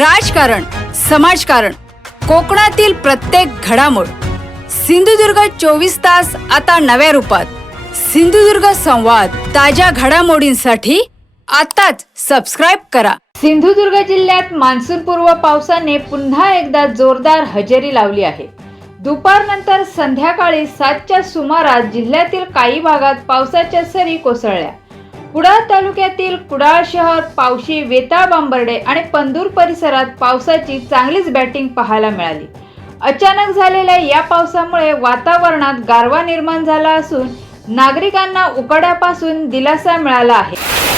राजकारण, समाजकारण, कोकणातील प्रत्येक घडामोड. सिंधुदुर्ग 24 तास आता नव्या रूपात. सिंधुदुर्ग संवाद, ताज्या घडामोडींसाठी आताच सबस्क्राइब करा. सिंधुदुर्ग जिल्ह्यात मान्सूनपूर्व पावसाने पुन्हा एकदा जोरदार हजेरी लावली आहे. दुपारनंतर संध्याकाळी 7च्या सुमारास जिल्ह्यातील काही भागात पावसाच्या सरी कोसळल्या. कुडाळ तालुक्यातील कुडाळ शहर, पावशी, वेताळ, बांबर्डे आणि पंदूर परिसरात पावसाची चांगलीच बॅटिंग पाहायला मिळाली. अचानक झालेल्या या पावसामुळे वातावरणात गारवा निर्माण झाला असून नागरिकांना उकाड्यापासून दिलासा मिळाला आहे.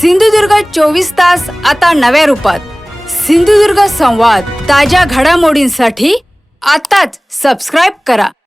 सिंधुदुर्ग 24 तास आता नव्या रूपात. सिंधुदुर्ग संवाद, ताज्या घडामोडींसाठी आताच सबस्क्राइब करा.